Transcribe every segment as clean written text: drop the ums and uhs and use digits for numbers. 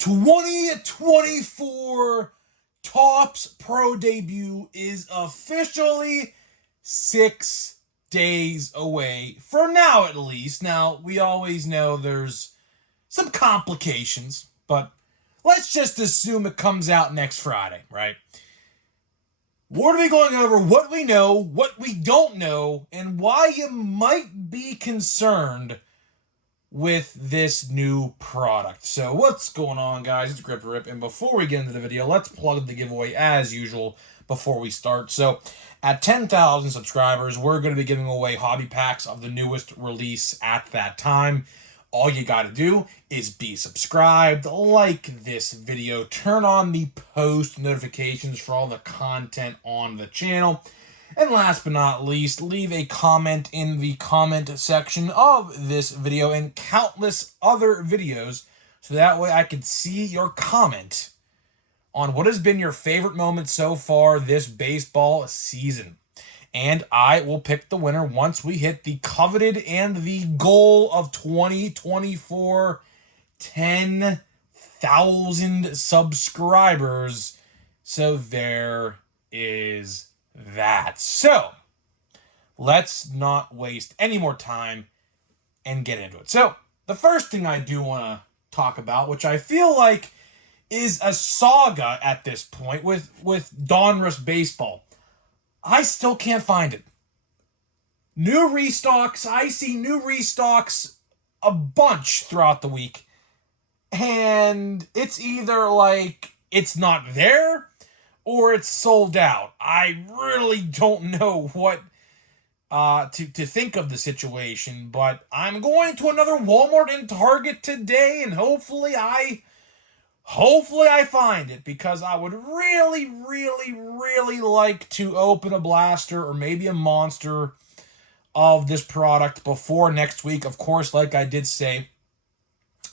2024 Topps Pro debut is officially 6 days away, for now at least. Now, we always know there's some complications, but let's just assume it comes out next Friday, right? We're going to be going over what we know, what we don't know, and why you might be concerned with this new product. So what's going on, guys? It's Grip Rip, and before we get into the video, let's plug the giveaway as usual before we start. So at 10,000 subscribers, we're going to be giving away hobby packs of the newest release at that time. All you got to do is be subscribed, like this video, turn on the post notifications for all the content on the channel, and last but not least, leave a comment in the comment section of this video and countless other videos, so that way I can see your comment on what has been your favorite moment so far this baseball season. And I will pick the winner once we hit the coveted and the goal of 2024 10,000 subscribers. So there is that. So let's not waste any more time and get into it. So the first thing I do want to talk about, which I feel like is a saga at this point with Donruss Baseball. I still can't find it. New restocks. I see new restocks a bunch throughout the week. And it's either like it's not there or it's sold out. I really don't know what to think of the situation. But I'm going to another Walmart and Target today, and hopefully I find it, because I would really, really, really like to open a blaster or maybe a monster of this product before next week. Of course, like I did say,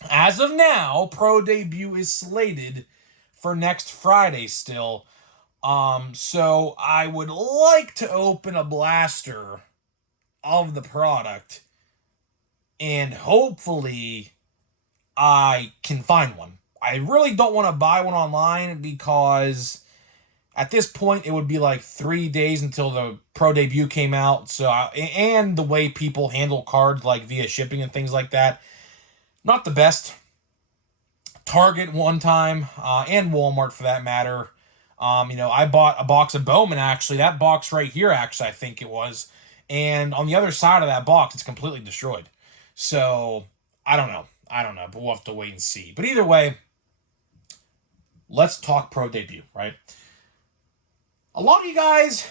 as of now, Pro Debut is slated for next Friday still. So I would like to open a blaster of the product, and hopefully I can find one. I really don't want to buy one online, because at this point it would be like 3 days until the Pro Debut came out. So and the way people handle cards, like via shipping and things like that, not the best. Target one time, and Walmart for that matter. I bought a box of Bowman, actually. That box right here, actually, I think it was. And on the other side of that box, it's completely destroyed. So I don't know, but we'll have to wait and see. But either way, let's talk Pro Debut, right? A lot of you guys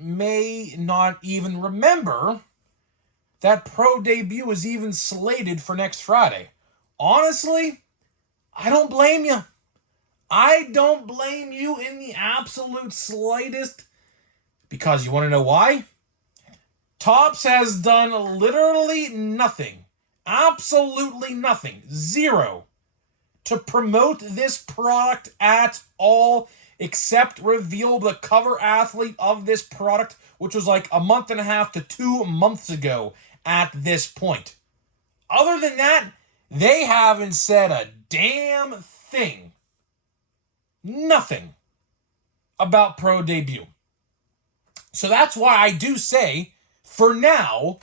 may not even remember that Pro Debut was even slated for next Friday. Honestly, I don't blame you. I don't blame you in the absolute slightest, because you want to know why? Topps has done literally nothing, absolutely nothing, zero, to promote this product at all, except reveal the cover athlete of this product, which was like a month and a half to 2 months ago at this point. Other than that, they haven't said a damn thing. Nothing about Pro Debut. So that's why I do say, for now,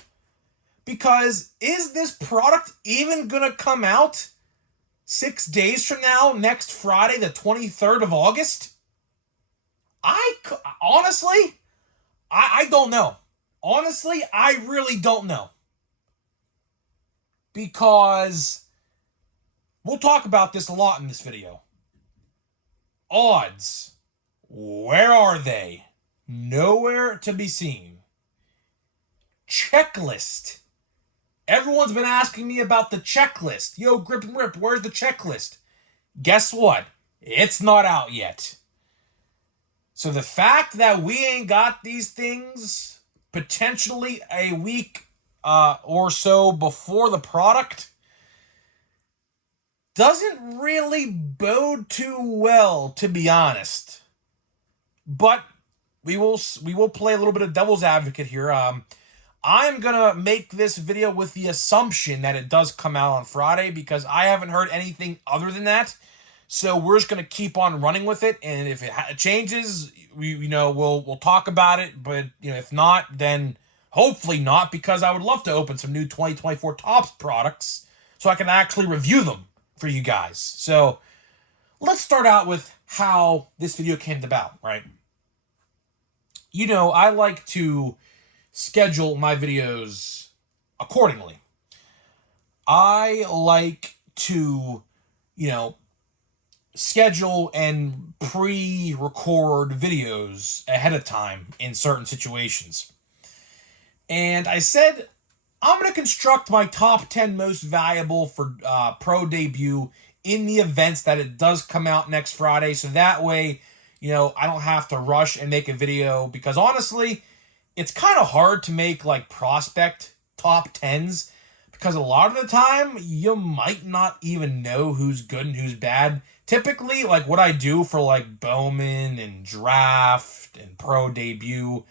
because is this product even going to come out 6 days from now, next Friday, the 23rd of August? Honestly, I don't know. Honestly, I really don't know. Because we'll talk about this a lot in this video. Odds. Where are they? Nowhere to be seen. Checklist. Everyone's been asking me about the checklist. Yo, Grip and Rip, where's the checklist? Guess what? It's not out yet. So the fact that we ain't got these things potentially a week or so before the product doesn't really bode too well, to be honest. But we will play a little bit of devil's advocate here. I'm going to make this video with the assumption that it does come out on Friday because I haven't heard anything other than that. So we're just going to keep on running with it. And if it changes, we'll talk about it. But, if not, then hopefully not, because I would love to open some new 2024 Topps products so I can actually review them for you guys. So let's start out with how this video came about, right? I like to schedule my videos accordingly. I like to, schedule and pre-record videos ahead of time in certain situations. And I said, I'm going to construct my top 10 most valuable for pro debut in the events that it does come out next Friday. So that way, I don't have to rush and make a video, because honestly, it's kind of hard to make like prospect top 10s, because a lot of the time you might not even know who's good and who's bad. Typically, like what I do for like Bowman and draft and pro debut,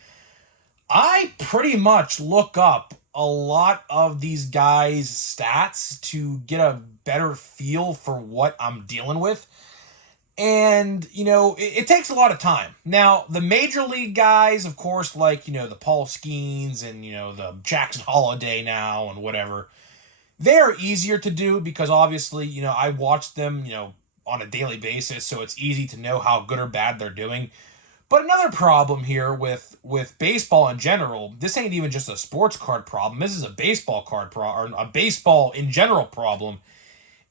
I pretty much look up a lot of these guys' stats to get a better feel for what I'm dealing with. And, it takes a lot of time. Now, the major league guys, of course, like, the Paul Skeens and, the Jackson Holiday now and whatever, they're easier to do because obviously, I watch them, on a daily basis, so it's easy to know how good or bad they're doing. But another problem here with baseball in general, this ain't even just a sports card problem, this is a baseball card problem, or a baseball in general problem,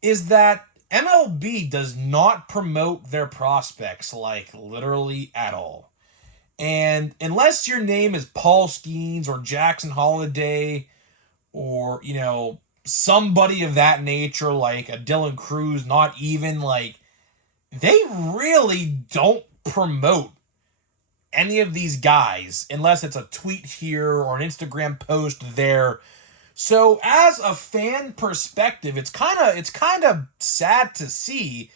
is that MLB does not promote their prospects, like, literally at all. And unless your name is Paul Skeens or Jackson Holiday or, somebody of that nature, like a Dylan Cruz, not even, like, they really don't promote any of these guys unless it's a tweet here or an Instagram post there. So as a fan perspective, it's kind of sad to see.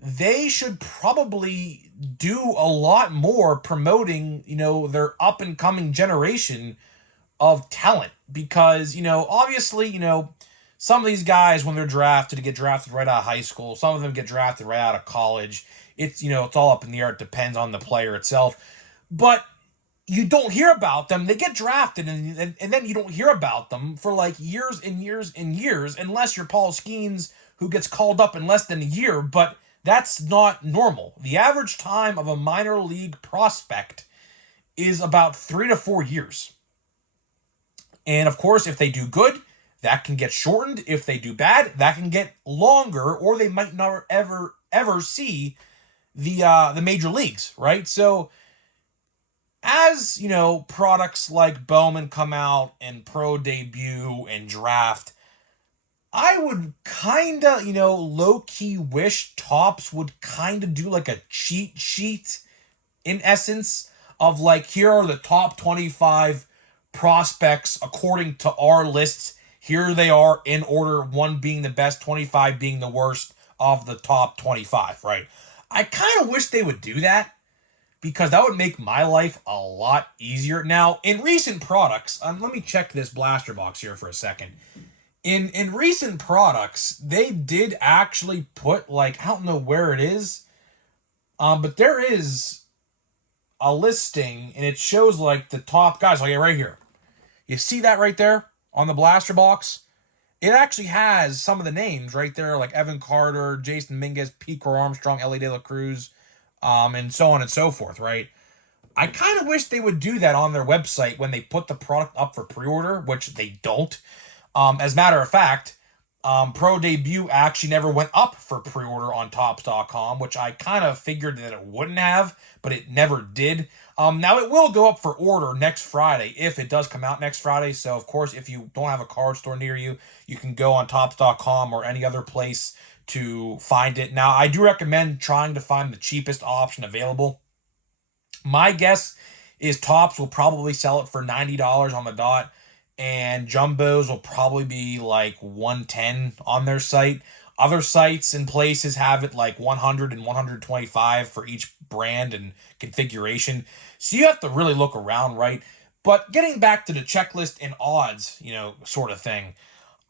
They should probably do a lot more promoting, their up and coming generation of talent, because, obviously, some of these guys, when they're drafted, get drafted right out of high school. Some of them get drafted right out of college. It's, it's all up in the air. It depends on the player itself. But you don't hear about them. They get drafted, and then you don't hear about them for like years and years and years, unless you're Paul Skeens, who gets called up in less than a year. But that's not normal. The average time of a minor league prospect is about 3 to 4 years. And of course, if they do good, that can get shortened. If they do bad, that can get longer, or they might not ever see the major leagues, right? So as, products like Bowman come out and pro debut and draft, I would kind of, low-key wish Topps would kind of do like a cheat sheet, in essence, of like, here are the top 25 prospects according to our lists. Here they are in order, 1 being the best, 25 being the worst of the top 25, right? I kind of wish they would do that, because that would make my life a lot easier. Now, in recent products, let me check this blaster box here for a second. In recent products, they did actually put, like, I don't know where it is, but there is a listing, and it shows, like, the top guys. Like, right here. You see that right there on the blaster box? It actually has some of the names right there, like Evan Carter, Jason Mingus, Pete Crow Armstrong, Ellie De La Cruz, and so on and so forth, right? I kind of wish they would do that on their website when they put the product up for pre-order, which they don't. As a matter of fact, Pro Debut actually never went up for pre-order on Topps.com, which I kind of figured that it wouldn't have, but it never did. Now, it will go up for order next Friday, if it does come out next Friday. So, of course, if you don't have a card store near you, you can go on Topps.com or any other place to find it. Now, I do recommend trying to find the cheapest option available. My guess is Topps will probably sell it for $90 on the dot, and Jumbos will probably be like $110 on their site. Other sites and places have it like $100 and $125 for each brand and configuration. So you have to really look around, right? But getting back to the checklist and odds, sort of thing,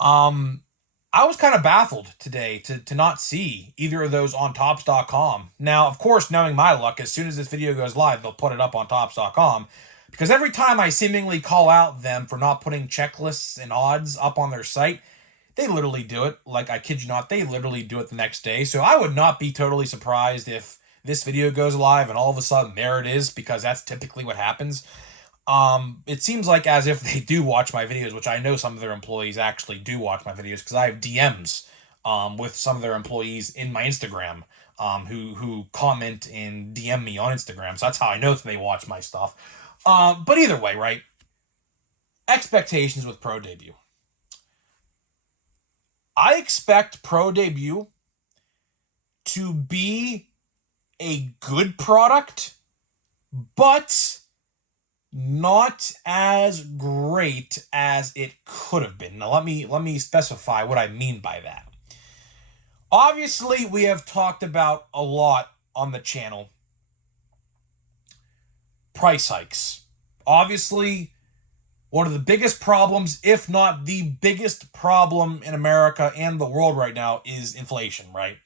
I was kind of baffled today to not see either of those on Topps.com. Now, of course, knowing my luck, as soon as this video goes live, they'll put it up on Topps.com, because every time I seemingly call out them for not putting checklists and odds up on their site, they literally do it. Like, I kid you not, they literally do it the next day. So I would not be totally surprised if this video goes live and all of a sudden there it is, because that's typically what happens. It seems like as if they do watch my videos, which I know some of their employees actually do watch my videos, because I have DMs with some of their employees in my Instagram who comment and DM me on Instagram. So that's how I know that they watch my stuff. But either way, right? Expectations with Pro Debut. I expect Pro Debut to be a good product, but not as great as it could have been. Now, let me specify what I mean by that. Obviously, we have talked about a lot on the channel price hikes. Obviously, one of the biggest problems, if not the biggest problem in America and the world right now, is inflation, right?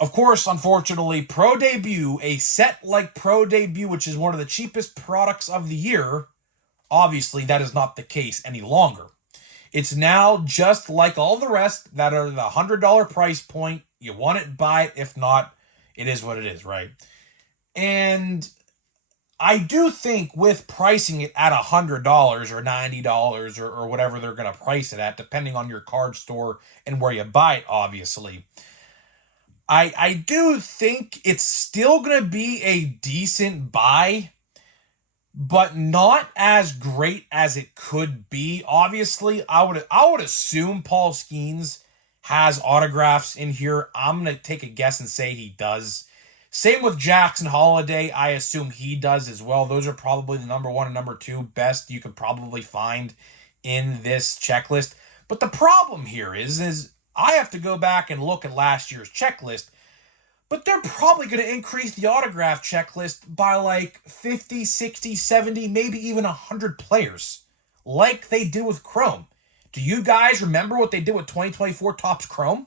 Of course, unfortunately, Pro Debut, a set like Pro Debut, which is one of the cheapest products of the year, obviously that is not the case any longer. It's now just like all the rest that are the $100 price point. You want it, buy it. If not, it is what it is, right? And I do think with pricing it at $100 or $90 or whatever they're going to price it at, depending on your card store and where you buy it, obviously, I do think it's still going to be a decent buy, but not as great as it could be. Obviously, I would assume Paul Skeens has autographs in here. I'm going to take a guess and say he does. Same with Jackson Holiday. I assume he does as well. Those are probably the number 1 and number 2 best you could probably find in this checklist. But the problem here is I have to go back and look at last year's checklist, but they're probably going to increase the autograph checklist by like 50, 60, 70, maybe even 100 players, like they did with Chrome. Do you guys remember what they did with 2024 Topps Chrome?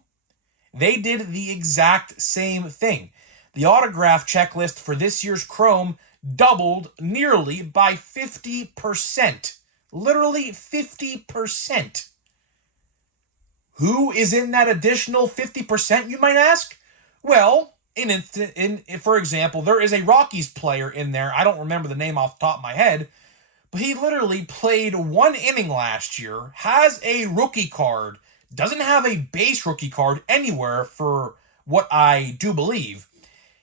They did the exact same thing. The autograph checklist for this year's Chrome doubled nearly by 50%. Literally 50%. Who is in that additional 50%, you might ask? Well, for example, there is a Rockies player in there. I don't remember the name off the top of my head, but he literally played 1 inning last year, has a rookie card, doesn't have a base rookie card anywhere for what I do believe.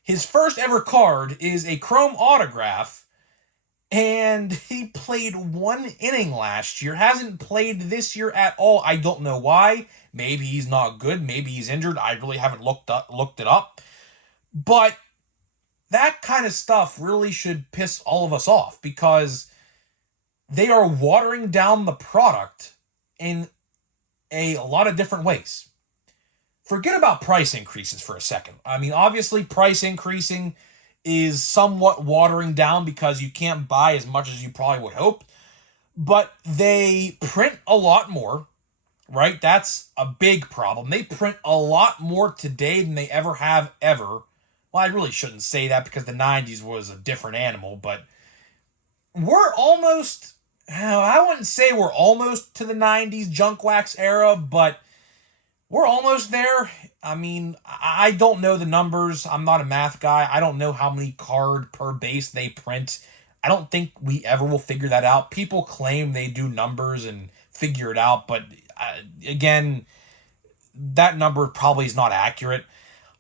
His first ever card is a Chrome autograph, and he played 1 inning last year. Hasn't played this year at all. I don't know why. Maybe he's not good. Maybe he's injured. I really haven't looked it up. But that kind of stuff really should piss all of us off, because they are watering down the product in a lot of different ways. Forget about price increases for a second. I mean, obviously, price increasing is somewhat watering down because you can't buy as much as you probably would hope. But they print a lot more, right? That's a big problem. They print a lot more today than they ever have ever. Well, I really shouldn't say that, because the 90s was a different animal, but we're almost, I wouldn't say we're almost to the 90s junk wax era, but we're almost there. I mean, I don't know the numbers. I'm not a math guy. I don't know how many card per base they print. I don't think we ever will figure that out. People claim they do numbers and figure it out, but again, that number probably is not accurate.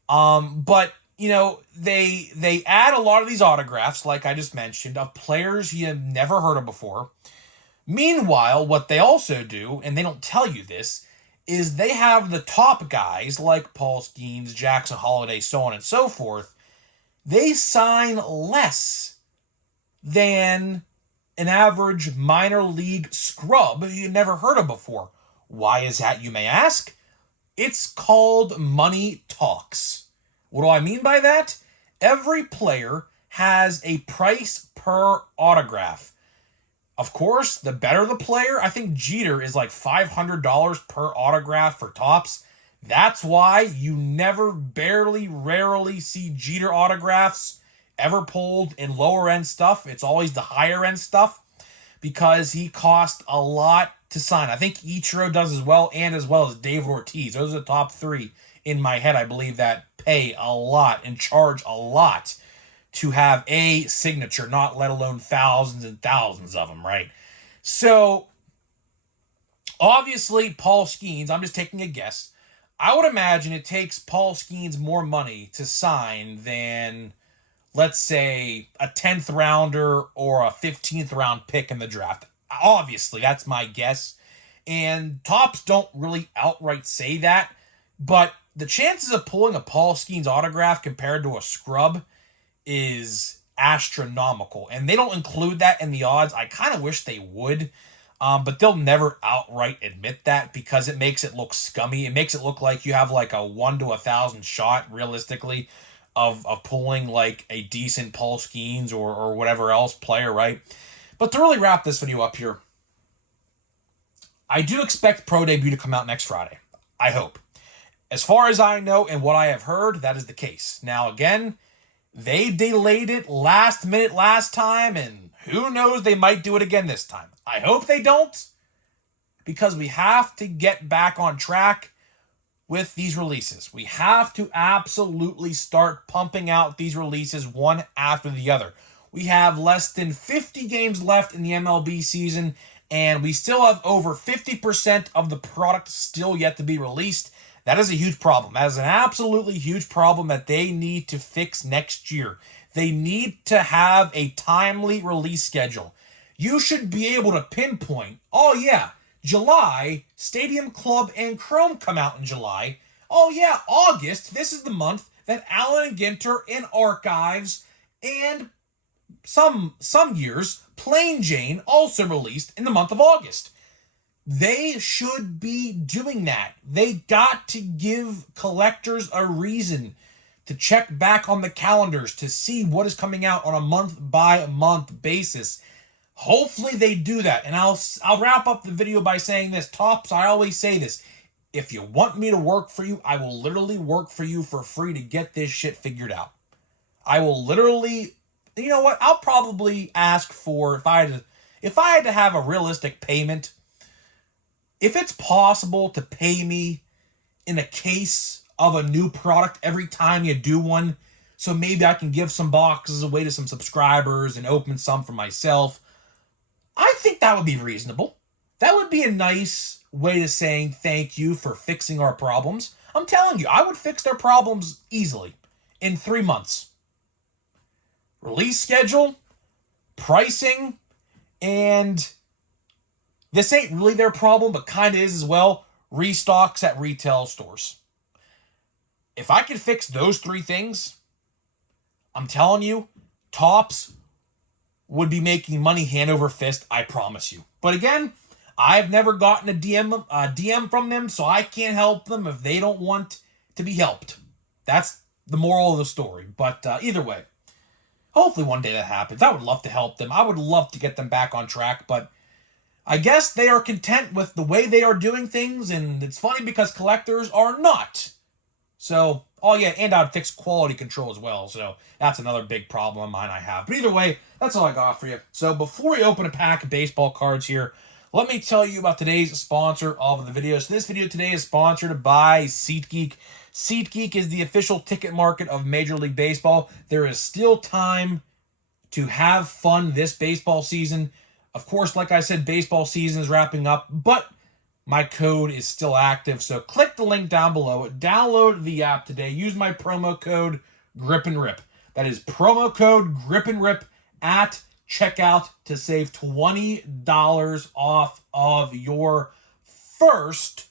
But they add a lot of these autographs, like I just mentioned, of players you have never heard of before. Meanwhile, what they also do, and they don't tell you this, is they have the top guys like Paul Skeens, Jackson Holiday, so on and so forth. They sign less than an average minor league scrub you never heard of before. Why is that, you may ask? It's called money talks. What do I mean by that? Every player has a price per autograph. Of course, the better the player, I think Jeter is like $500 per autograph for Topps. That's why you never, rarely see Jeter autographs ever pulled in lower end stuff. It's always the higher end stuff because he cost a lot to sign. I think Ichiro does as well, and as well as David Ortiz. Those are the top three in my head, I believe, that pay a lot and charge a lot to have a signature, not let alone thousands and thousands of them, right? So, obviously, Paul Skeens, I'm just taking a guess. I would imagine it takes Paul Skeens more money to sign than, let's say, a 10th rounder or a 15th round pick in the draft. Obviously, that's my guess. And Topps don't really outright say that, but the chances of pulling a Paul Skeens autograph compared to a scrub is astronomical. And they don't include that in the odds. I kind of wish they would. But they'll never outright admit that because it makes it look scummy. It makes it look like you have like a 1 to 1,000 shot, realistically, of pulling like a decent Paul Skeens or whatever else player, right? But to really wrap this video up here, I do expect Pro Debut to come out next Friday. I hope. As far as I know and what I have heard, that is the case. Now, again, they delayed it last minute last time, and who knows, they might do it again this time. I hope they don't, because we have to get back on track with these releases. We have to absolutely start pumping out these releases one after the other. We have less than 50 games left in the MLB season, and we still have over 50% of the product still yet to be released. That is a huge problem. That is an absolutely huge problem that they need to fix next year. They need to have a timely release schedule. You should be able to pinpoint, oh yeah, July, Stadium Club and Chrome come out in July. Oh yeah, August, this is the month that Allen and Ginter and Archives and some years, Plain Jane also released in the month of August. They should be doing that. They got to give collectors a reason to check back on the calendars to see what is coming out on a month-by-month basis. Hopefully they do that. And I'll wrap up the video by saying this. Topps, I always say this. If you want me to work for you, I will literally work for you for free to get this shit figured out. I will literally, you know what? I'll probably ask for, if I had to have a realistic payment, if it's possible to pay me in a case of a new product every time you do one, so maybe I can give some boxes away to some subscribers and open some for myself, I think that would be reasonable. That would be a nice way to saying thank you for fixing our problems. I'm telling you, I would fix their problems easily in 3 months. Release schedule, pricing, and this ain't really their problem, but kind of is as well, restocks at retail stores. If I could fix those 3 things, I'm telling you, Topps would be making money hand over fist, I promise you. But again, I've never gotten a DM from them, so I can't help them if they don't want to be helped. That's the moral of the story. But either way, hopefully one day that happens. I would love to help them. I would love to get them back on track, but I guess they are content with the way they are doing things, and it's funny because collectors are not. So, oh yeah, and I'd fix quality control as well, so that's another big problem of mine I have. But either way, that's all I got for you. So before we open a pack of baseball cards here, let me tell you about today's sponsor of the video. So this video today is sponsored by SeatGeek. SeatGeek is the official ticket market of Major League Baseball. There is still time to have fun this baseball season. Of course, like I said, baseball season is wrapping up, but my code is still active. So click the link down below. Download the app today. Use my promo code GRIPANDRIP. That is promo code GRIPANDRIP at checkout to save $20 off of your first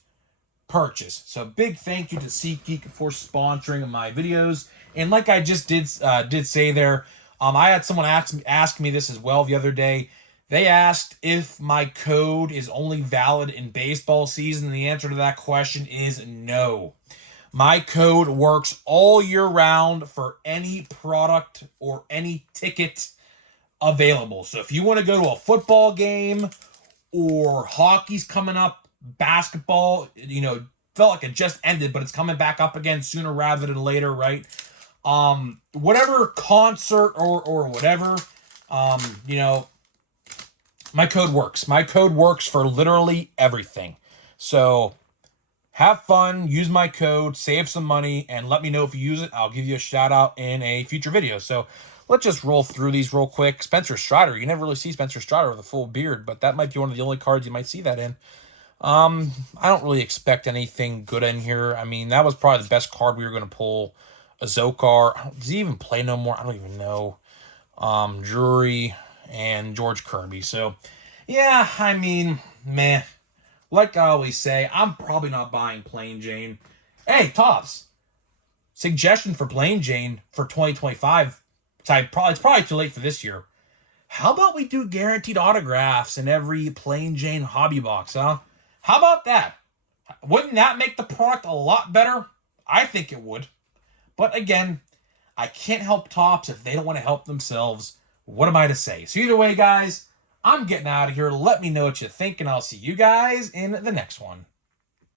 purchase. So big thank you to SeatGeek for sponsoring my videos. And like I just did say there, I had someone ask me this as well the other day. They asked if my code is only valid in baseball season, and the answer to that question is no. My code works all year round for any product or any ticket available. So if you want to go to a football game or hockey's coming up, basketball, felt like it just ended, but it's coming back up again sooner rather than later, right? Whatever concert or whatever, my code works. My code works for literally everything. So have fun, use my code, save some money, and let me know if you use it. I'll give you a shout out in a future video. So let's just roll through these real quick. Spencer Strider. You never really see Spencer Strider with a full beard, but that might be one of the only cards you might see that in. I don't really expect anything good in here. I mean, that was probably the best card we were going to pull. A Zokar. Does he even play no more? I don't even know. Drury and George Kirby. So, yeah, I mean, meh. Like I always say, I'm probably not buying Plain Jane. Hey, Tops. Suggestion for Plain Jane for 2025. It's probably too late for this year. How about we do guaranteed autographs in every Plain Jane hobby box, huh? How about that? Wouldn't that make the product a lot better? I think it would. But again, I can't help Tops if they don't want to help themselves. What am I to say? So either way, guys, I'm getting out of here. Let me know what you think, and I'll see you guys in the next one.